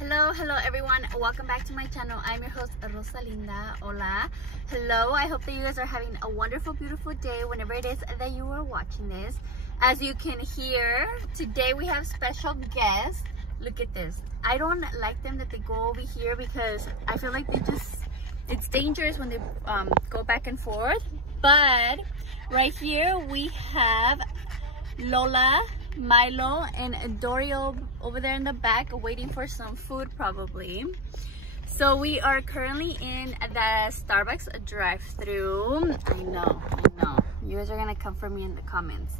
Hello everyone, welcome back to my channel. I'm your host Rosalinda. Hola, hello. I hope that you guys are having a wonderful, beautiful day whenever it is that you are watching this. As you can hear, today we have special guests. Look at this. I don't like them that they go over here because I feel like it's dangerous when they go back and forth. But right here we have Lola, Milo, and Dorio over there in the back waiting for some food probably. So we are currently in the Starbucks drive-thru. I know. You guys are gonna come for me in the comments.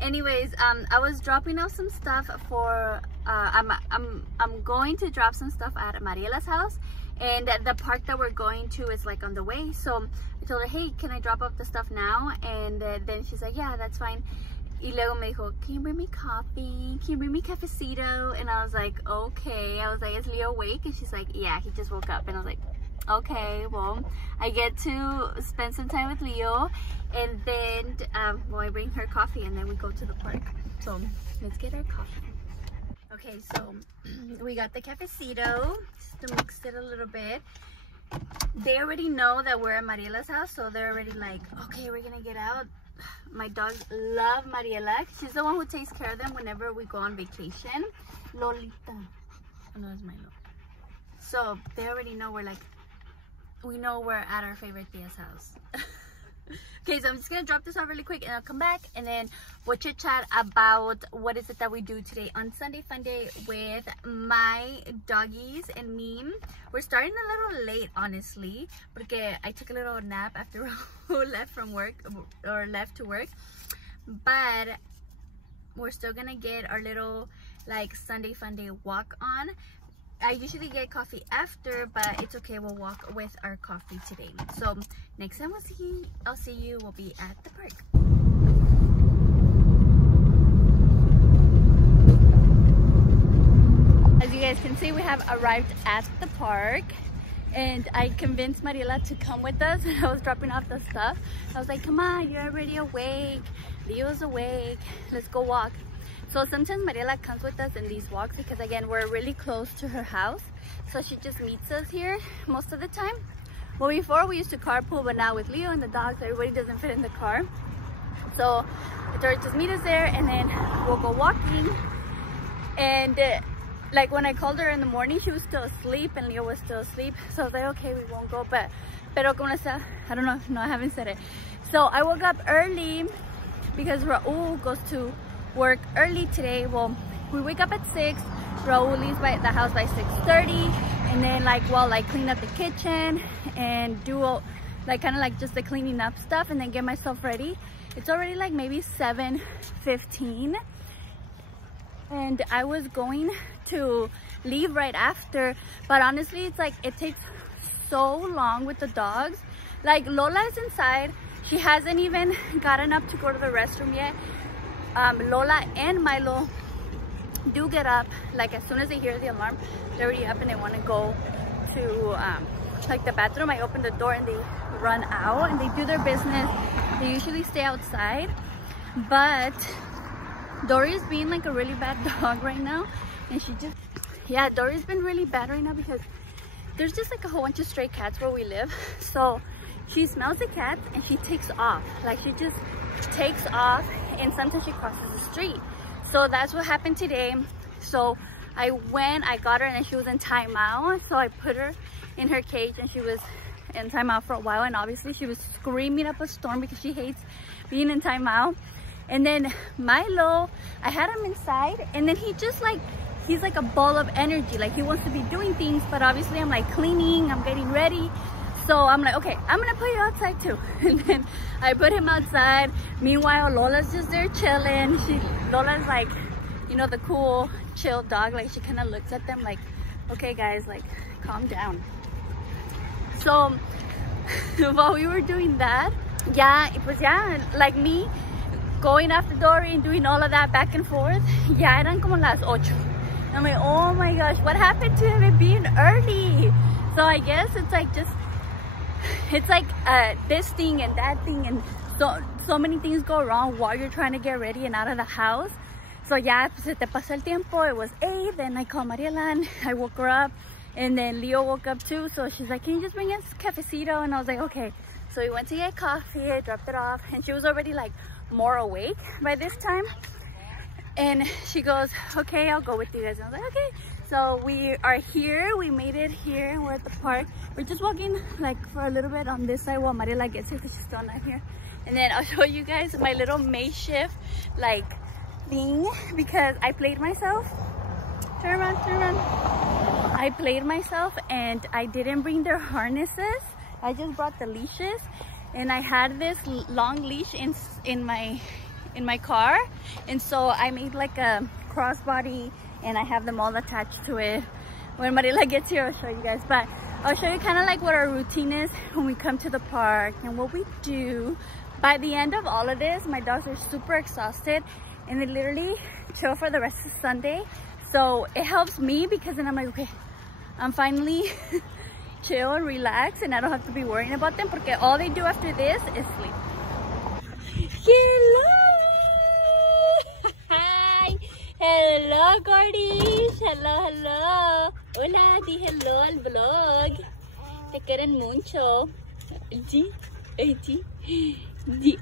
Anyways, I was dropping off some stuff for I'm going to drop some stuff at Mariela's house, and the park that we're going to is like on the way. So I told her, hey, can I drop off the stuff now? And then she's like, yeah, that's fine. Y luego me dijo, can you bring me coffee? Can you bring me cafecito? And I was like, okay. I was like, is Leo awake? And she's like, yeah, he just woke up. And I was like, okay, well, I get to spend some time with Leo. And then I bring her coffee and then we go to the park. So let's get our coffee. Okay, so we got the cafecito just to mix it a little bit. They already know that we're at Mariela's house, so they're already like, okay, we're gonna get out. My dogs love Mariela. She's the one who takes care of them whenever we go on vacation. Lolita. Oh, no, it's Milo. So they already know we know we're at our favorite tia's house. Okay, so I'm just gonna drop this off really quick and I'll come back and then we'll chit chat about what is it that we do today on Sunday Funday with my doggies and me. We're starting a little late, honestly, because I took a little nap after Raul left from work or left to work, but we're still gonna get our little like Sunday Funday walk on. I usually get coffee after, but it's okay, we'll walk with our coffee today. So next time I'll see you, we'll be at the park. As you guys can see, we have arrived at the park and I convinced Mariela to come with us. I was dropping off the stuff. I was like, come on, you're already awake. Leo's awake, let's go walk. So sometimes Mariela comes with us in these walks because again, we're really close to her house. So she just meets us here most of the time. Well, before we used to carpool, but now with Leo and the dogs, everybody doesn't fit in the car. So I told her just meet us there and then we'll go walking. And like when I called her in the morning, she was still asleep and Leo was still asleep. So I was like, okay, we won't go, pero como está, I don't know, no, I haven't said it. So I woke up early because Raul goes to work early today. Well, we wake up at 6. Raul leaves the house by 6:30, and then like clean up the kitchen and do like kind of like just the cleaning up stuff and then get myself ready. It's already like maybe 7:15 and I was going to leave right after, but honestly it's like it takes so long with the dogs. Like Lola is inside, she hasn't even gotten up to go to the restroom yet. Lola and Milo do get up like as soon as they hear the alarm. They're already up and they want to go to like the bathroom. I open the door and they run out and they do their business. They usually stay outside, but Dory's being like a really bad dog right now, and Dory's been really bad right now because there's just like a whole bunch of stray cats where we live. So she smells the cats and she takes off. Like she just takes off, and sometimes she crosses the street. So that's what happened today. So I got her and she was in timeout. So I put her in her cage and she was in timeout for a while, and obviously she was screaming up a storm because she hates being in timeout. And then Milo, I had him inside and then he's like a ball of energy. Like he wants to be doing things, but obviously I'm like cleaning, I'm getting ready. So I'm like, okay, I'm gonna put you outside too. And then I put him outside. Meanwhile, Lola's just there chilling. Lola's like, you know, the cool, chill dog. Like she kind of looks at them like, okay guys, like calm down. So while we were doing that, like me going after Dory and doing all of that back and forth, eran como las 8. I'm like, oh my gosh, what happened to him being early? So I guess it's like this thing and that thing, and so many things go wrong while you're trying to get ready and out of the house. So yeah, se te pasó el tiempo. It was 8. Then I called Mariela and I woke her up. And then Leo woke up too. So she's like, can you just bring us cafecito? And I was like, okay. So we went to get coffee. I dropped it off. And she was already like more awake by this time. And she goes, okay, I'll go with you guys. And I was like, okay. So we are here. We made it here. We're at the park. We're just walking like for a little bit on this side while Mariela gets here because she's still not here. And then I'll show you guys my little makeshift like thing because I played myself. Turn around, turn around. I played myself and I didn't bring their harnesses. I just brought the leashes, and I had this long leash in my car, and so I made like a crossbody and I have them all attached to it. When Mariela gets here, I'll show you guys, but I'll show you kind of like what our routine is when we come to the park and what we do. By the end of all of this, my dogs are super exhausted and they literally chill for the rest of Sunday. So it helps me because then I'm like, okay, I'm finally chill and relax and I don't have to be worrying about them because all they do after this is sleep. Hello! Hi! Hello, gordies! Hello, hello! Hola, di hello al vlog. Te quieren mucho. Di, di.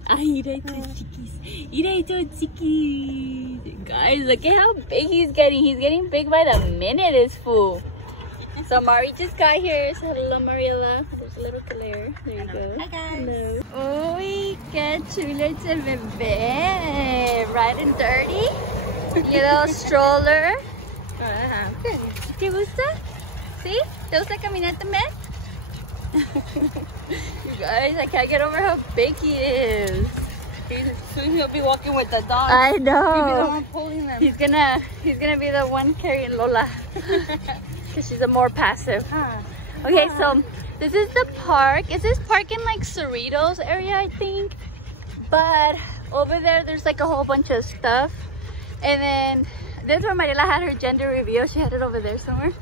Ay, mira estos chiquis. Mira estos chiquis. Guys, look at how big he's getting. He's getting big by the minute, this fool. So Mari just got here. So hello, Mariela. There's a little Claire. There you go. Hi, guys. Hello. Uy, qué chulo es el bebé. Right and dirty. Little stroller. ¿Te gusta? ¿Sí? ¿Te gusta caminar también? You guys, I can't get over how big he is. Soon he'll be walking with the dog. I know. He'll be the one pulling them. He's gonna be the one carrying Lola. Because she's a more passive. Okay, so this is the park. Is this park in like Cerritos area, I think? But over there, there's like a whole bunch of stuff. And then this is where Mariela had her gender reveal. She had it over there somewhere.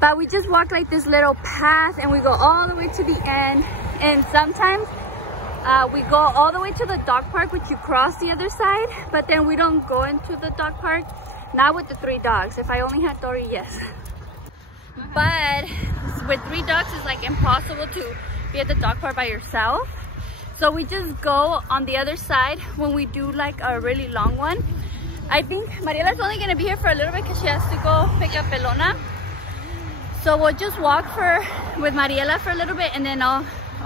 But we just walk like this little path and we go all the way to the end. And sometimes we go all the way to the dog park, which you cross the other side. But then we don't go into the dog park. Not with the 3 dogs. If I only had Dory, yes. But with 3 dogs, it's like impossible to be at the dog park by yourself. So we just go on the other side when we do like a really long one. I think Mariela's only gonna be here for a little bit because she has to go pick up Pelona. So we'll just walk with Mariela for a little bit and then I'll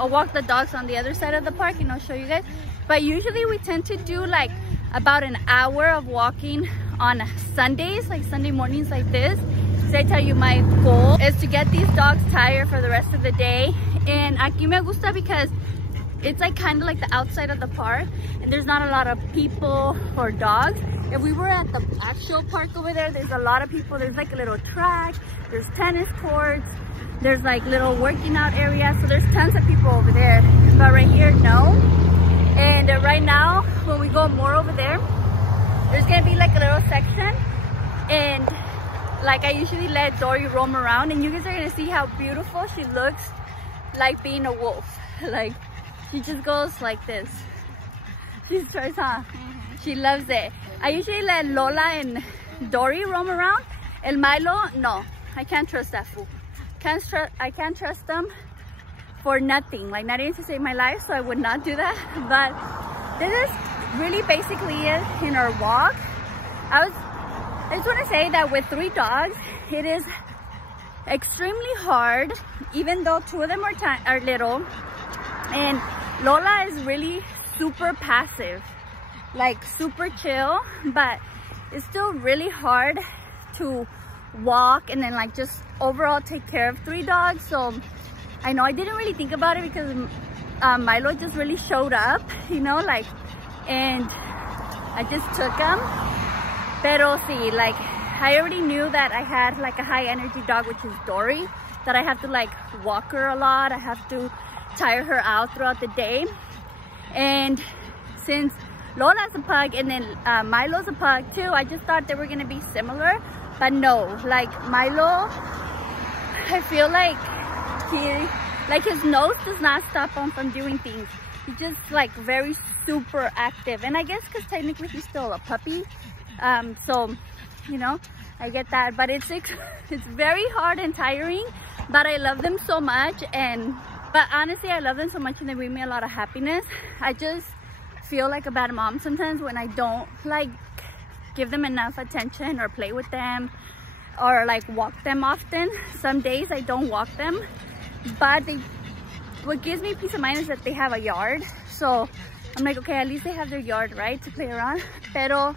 walk the dogs on the other side of the park and I'll show you guys. But usually we tend to do like about an hour of walking on Sundays, like Sunday mornings like this. So I tell you, my goal is to get these dogs tired for the rest of the day. And aquí me gusta because it's like kind of like the outside of the park and there's not a lot of people or dogs. If we were at the actual park over there, there's a lot of people. There's like a little track, there's tennis courts, there's like little working out areas. So there's tons of people over there. But right here, no. And right now, when we go more over there, there's gonna be like a little section. And like I usually let Dory roam around and you guys are gonna see how beautiful she looks like being a wolf. Like she just goes like this. She's first, huh? She loves it. I usually let Lola and Dory roam around. El Milo, no. I can't trust that fool. I can't trust them for nothing. Like not even to save my life, so I would not do that. But this is really basically it in our walk. I just want to say that with 3 dogs, it is extremely hard, even though 2 of them are little. And Lola is really super passive, like super chill, but it's still really hard to walk and then like just overall take care of 3 dogs. So I know I didn't really think about it because Milo just really showed up, you know, like, and I just took him. Pero sí, like I already knew that I had like a high energy dog, which is Dory, that I have to like walk her a lot. I have to tire her out throughout the day. And since Lola's a pug and then Milo's a pug too, I just thought they were gonna be similar, but no. Like Milo, I feel like his nose does not stop him from doing things. He's just like very super active, and I guess because technically he's still a puppy, So, you know, I get that, but it's very hard and tiring, but I love them so much. But honestly, I love them so much and they bring me a lot of happiness. I just feel like a bad mom sometimes when I don't like give them enough attention or play with them or like walk them often. Some days I don't walk them, but what gives me peace of mind is that they have a yard. So I'm like, okay, at least they have their yard, right, to play around. Pero,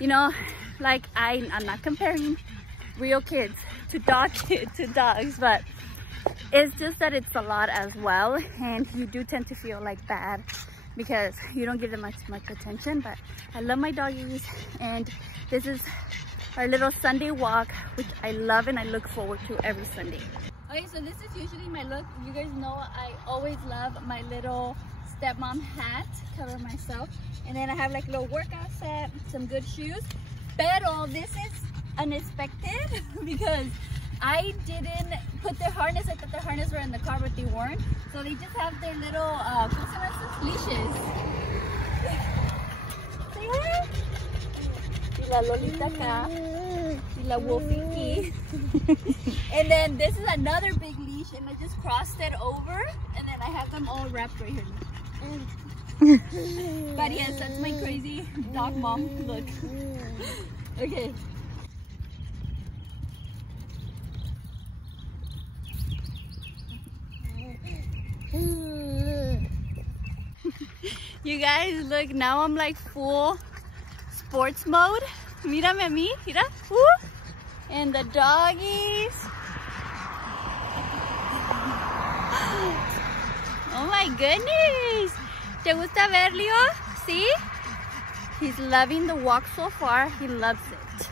you know, like I'm not comparing real kids to dogs, but it's just that it's a lot as well, and you do tend to feel like bad because you don't give them much attention. But I love my doggies, and this is our little Sunday walk, which I love and I look forward to every Sunday. Okay, so this is usually my look. You guys know I always love my little stepmom hat, cover myself, and then I have like a little workout set, some good shoes. Pero this is unexpected because I didn't put their harness. I thought their harness were in the car, but they weren't. So they just have their little leashes. Say hi. Y la Lolita acá. Y la Wolfie. And then this is another big leash, and I just crossed it over, and then I have them all wrapped right here. But yes, that's my crazy dog mom look. Okay. You guys, look, now I'm like full sports mode. Mírame a mí, mira. And the doggies. Oh my goodness. ¿Te gusta ver, Leo? See? He's loving the walk so far. He loves it.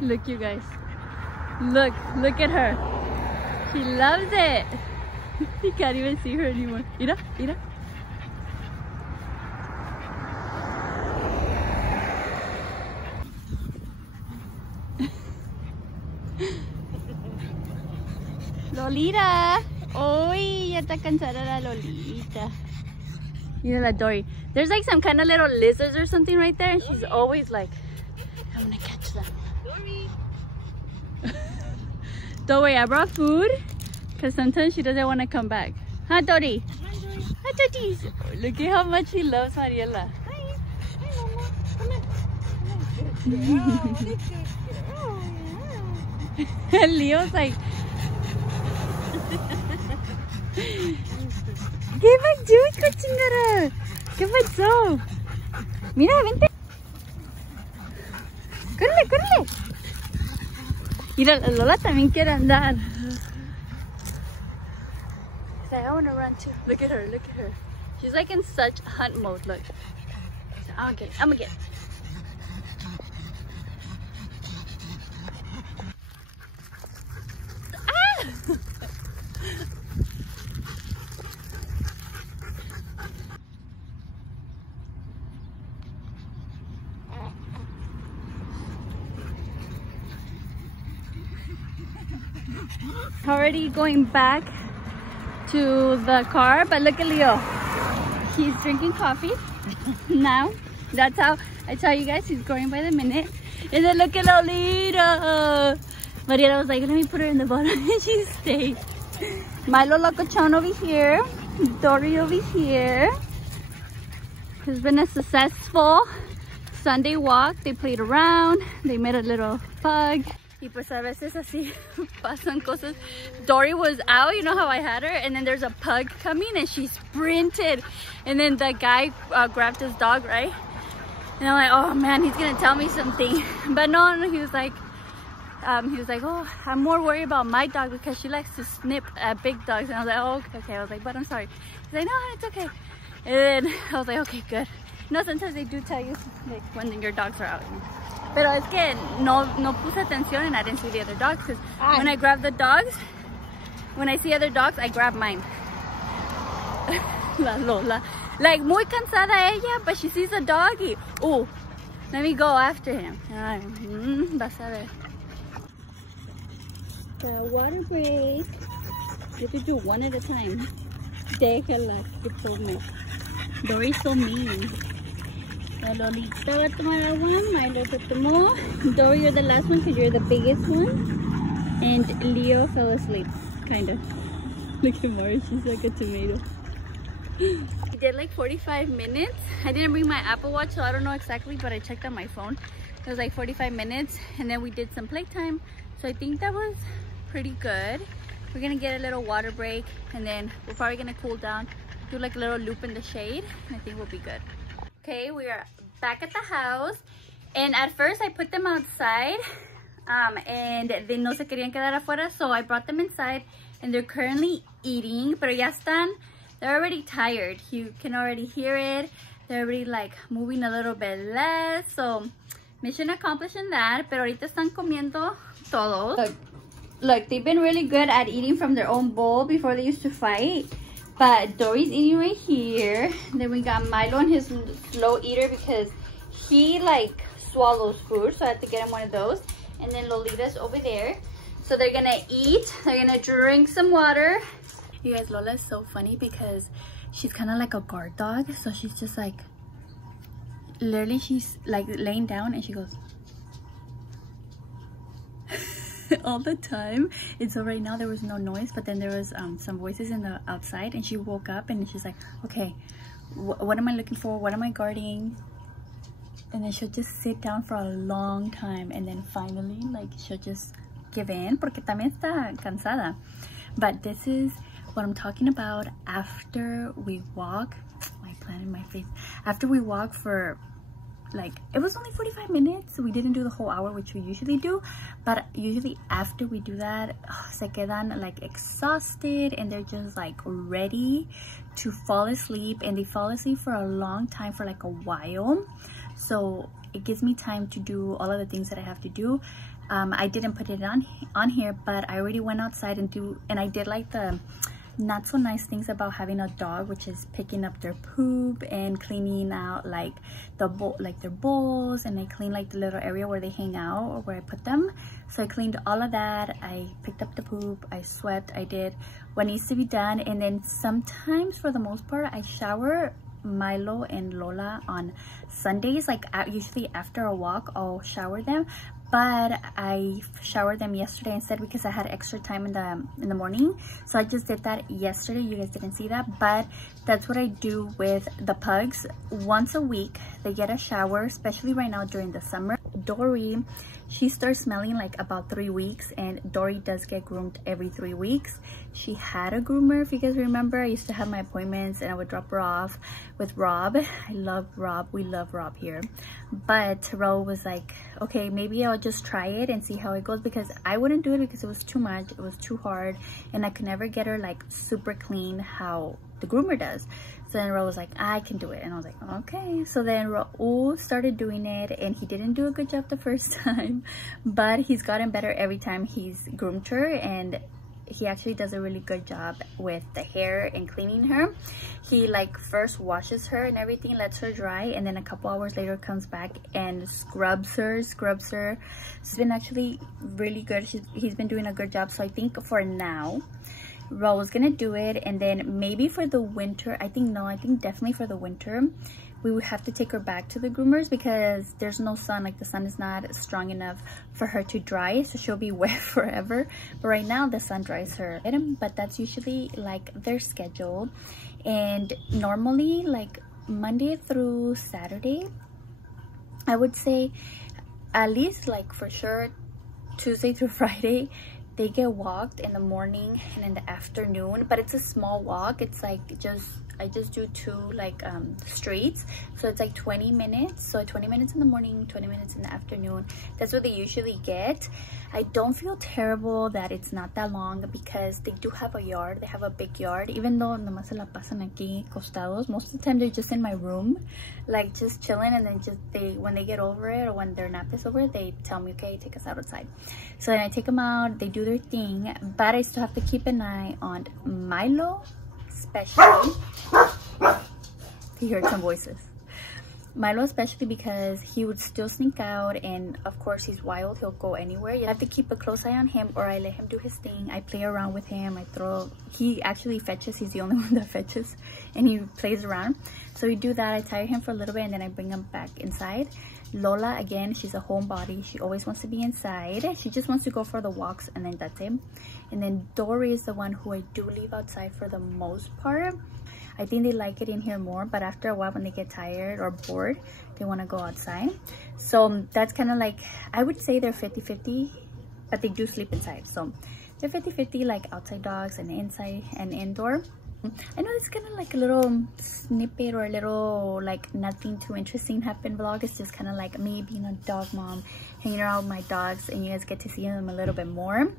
Look, you guys. Look at her. She loves it. You can't even see her anymore. Mira, mira. Lolita. Uy, ya está cansada la Lolita. You know that Dory. There's like some kind of little lizards or something right there, and she's always like, I'm gonna catch them. Dory. Don't worry, I brought food because sometimes she doesn't want to come back. Huh, Dory? Hi, Dory. Look at how much he loves Mariela. Hi. Hi, Mama. Come on. Good girl. Yeah. Leo's like, ¿qué pasó, cochingara? ¿Qué pasó? Mira, vente. Córrele, córrele. Mira, Lola también quiere andar. She's like, I want to run too. Look at her, look at her. She's like in such hunt mode, look. So, I'm gonna get. Already going back to the car, but look at Leo. He's drinking coffee now. That's how I tell you guys, he's growing by the minute. And then look at Lolita. Mariela was like, let me put her in the bottom, and she stayed. Milo Locochon over here, Dory over here. It's been a successful Sunday walk. They played around, they made a little pug. Y pues a veces así pasan cosas. Dory was out, you know how I had her, and then there's a pug coming and she sprinted. And then the guy grabbed his dog, right? And I'm like, oh man, he's gonna tell me something. But no, he was like, oh, I'm more worried about my dog because she likes to snip at big dogs. And I was like, oh, okay. I was like, but I'm sorry. He's like, no, it's okay. And then I was like, okay, good. No, sometimes they do tell you like when your dogs are out. Pero es que no puse atención and I didn't see the other dogs because when I grab the dogs, when I see other dogs, I grab mine. La Lola. Like, muy cansada ella, but she sees a doggy. Oh, let me go after him. Vas a ver. The water break. You have to do one at a time. Déjala que tome. Dory's so mean. La Lolita va a tomar agua. Milo se tomó. Dory, you're the last one because you're the biggest one. And Leo fell asleep, kind of. Look at Mara, she's like a tomato. We did like 45 minutes. I didn't bring my Apple Watch, so I don't know exactly, but I checked on my phone. It was like 45 minutes, and then we did some playtime. So I think that was pretty good. We're gonna get a little water break, and then we're probably gonna cool down, do like a little loop in the shade, and I think we'll be good. Okay, we are back at the house, and at first I put them outside, and they no se querían quedar afuera, so I brought them inside, and they're currently eating, pero ya están, they're already tired. You can already hear it. They're already like moving a little bit less, so mission accomplished in that, pero ahorita están comiendo todos. Look, they've been really good at eating from their own bowl before they used to fight. But Dory's eating right here. Then we got Milo on his slow eater because he like swallows food, so I have to get him one of those. And then Lolita's over there. So they're gonna eat, they're gonna drink some water. You guys, Lola is so funny because she's kind of like a guard dog. So she's just like, literally she's like laying down and she goes all the time. And so right now there was no noise, but then there was some voices in the outside, and she woke up and she's like, okay, what am I looking for? What am I guarding? And then she'll just sit down for a long time, and then finally like she'll just give in porque también está cansada. But this is what I'm talking about. After we walk, my plan in my face, after we walk for like, it was only 45 minutes. We didn't do the whole hour, which we usually do, but usually after we do that, se quedan like exhausted, and they're just like ready to fall asleep, and they fall asleep for a long time, for like a while. So it gives me time to do all of the things that I have to do. I didn't put it on here, but I already went outside and I did like the not so nice things about having a dog, which is picking up their poop and cleaning out like their bowls, and I clean like the little area where they hang out or where I put them. So I cleaned all of that. I picked up the poop, I swept, I did what needs to be done. And then sometimes, for the most part, I shower Milo and Lola on Sundays. Like usually after a walk I'll shower them, but I showered them yesterday instead because I had extra time in the morning. So I just did that yesterday. You guys didn't see that, but that's what I do with the pugs. Once a week they get a shower, especially right now during the summer. Dory, she starts smelling like about 3 weeks, and Dory does get groomed every 3 weeks. She had a groomer, if you guys remember. I used to have my appointments and I would drop her off with Rob. I love Rob, we love Rob here. But Ro was like, okay, maybe I'll just try it and see how it goes, because I wouldn't do it because it was too much, it was too hard, and I could never get her like super clean how the groomer does. So then Ro was like, I can do it, and I was like, okay. So then Raul started doing it, and he didn't do a good job the first time, but he's gotten better every time he's groomed her, and he actually does a really good job with the hair and cleaning her. He like first washes her and everything, lets her dry, and then a couple hours later comes back and scrubs her. It's been actually really good. He's been doing a good job. So I think for now Ro's gonna do it, and then maybe for the winter, I think definitely for the winter we would have to take her back to the groomers because there's no sun. Like the sun is not strong enough for her to dry, so she'll be wet forever. But right now the sun dries her, but that's usually like their schedule. And normally like Monday through Saturday, I would say at least like for sure Tuesday through Friday, they get walked in the morning and in the afternoon, but it's a small walk. It's like I just do 2 like streets, so it's like 20 minutes. So 20 minutes in the morning, 20 minutes in the afternoon. That's what they usually get. I don't feel terrible that it's not that long because they do have a yard. They have a big yard, even though nomás se la pasan aquí costados. Most of the time they're just in my room, like just chilling, and then when they get over it or when their nap is over, they tell me, okay, take us outside. So then I take them out, they do their thing, but I still have to keep an eye on Milo, especially. You heard some voices. Milo especially, because he would still sneak out, and of course he's wild, he'll go anywhere. You have to keep a close eye on him, or I let him do his thing. I play around with him, he actually fetches. He's the only one that fetches, and he plays around. So we do that. I tire him for a little bit, and then I bring him back inside. Lola, again, she's a homebody. She always wants to be inside. She just wants to go for the walks, and then that's it. And then Dory is the one who I do leave outside for the most part. I think they like it in here more, but after a while when they get tired or bored, they want to go outside. So that's kind of like, I would say they're 50-50, but they do sleep inside. So they're 50-50, like outside dogs and inside and indoor. I know it's kind of like a little snippet or a little like nothing too interesting happened vlog. It's just kind of like me being a dog mom, hanging around with my dogs, and you guys get to see them a little bit more.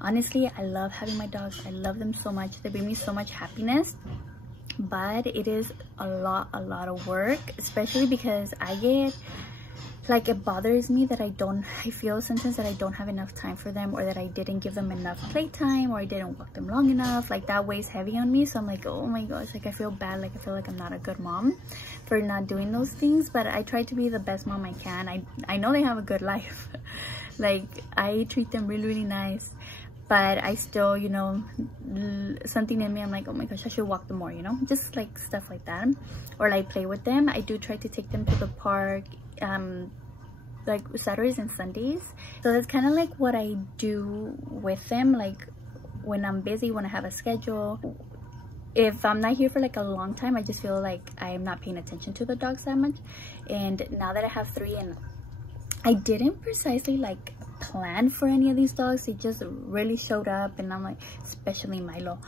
Honestly, I love having my dogs. I love them so much. They bring me so much happiness. But it is a lot of work, especially because I get like, it bothers me that I feel sometimes that I don't have enough time for them, or that I didn't give them enough playtime, or I didn't walk them long enough. Like, that weighs heavy on me. So I'm like, oh my gosh, like I feel bad, like I feel like I'm not a good mom for not doing those things. But I try to be the best mom I can. I know they have a good life. Like, I treat them really nice. But I still, you know, something in me, I'm like, oh my gosh, I should walk them more, you know, just like stuff like that. Or like play with them. I do try to take them to the park, like Saturdays and Sundays. So that's kind of like what I do with them. Like, when I'm busy, when I have a schedule, if I'm not here for like a long time, I just feel like I'm not paying attention to the dogs that much. And now that I have 3, and I didn't precisely like plan for any of these dogs, they just really showed up, and I'm like, especially Milo,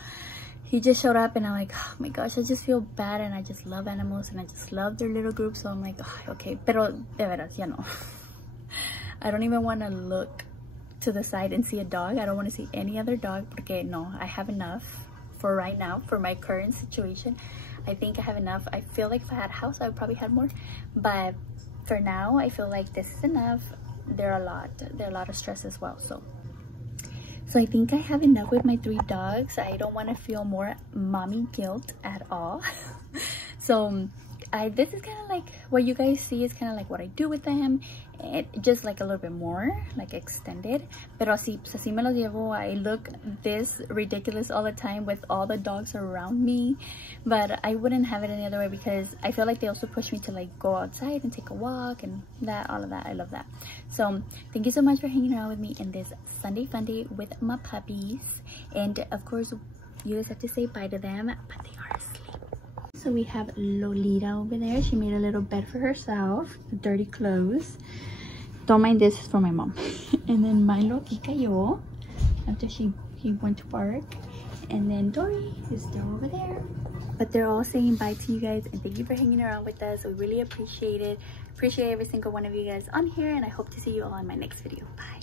he just showed up, and I'm like, oh my gosh, I just feel bad, and I just love animals, and I just love their little group. So I'm like, oh, okay, pero de veras, ya no. I don't even want to look to the side and see a dog. I don't want to see any other dog, porque no, I have enough for right now, for my current situation. I think I have enough. I feel like if I had a house, I would probably have more, but for now I feel like this is enough. They're a lot of stress as well. So I think I have enough with my 3 dogs. I don't want to feel more mommy guilt at all. So this is kind of like what you guys see is kind of like what I do with them. Just like a little bit more like extended, pero así, pues así me los llevo. I look this ridiculous all the time with all the dogs around me, but I wouldn't have it any other way, because I feel like they also push me to like go outside and take a walk and all of that. I love that. So thank you so much for hanging around with me in this Sunday Funday with my puppies, and of course you guys have to say bye to them, but they are asleep. So we have Lolita over there. She made a little bed for herself, dirty clothes. Don't mind, this is for my mom. And then Milo cayó after he went to park. And then Dory is still over there. But they're all saying bye to you guys, and thank you for hanging around with us. We really appreciate it. Appreciate every single one of you guys on here, and I hope to see you all in my next video. Bye.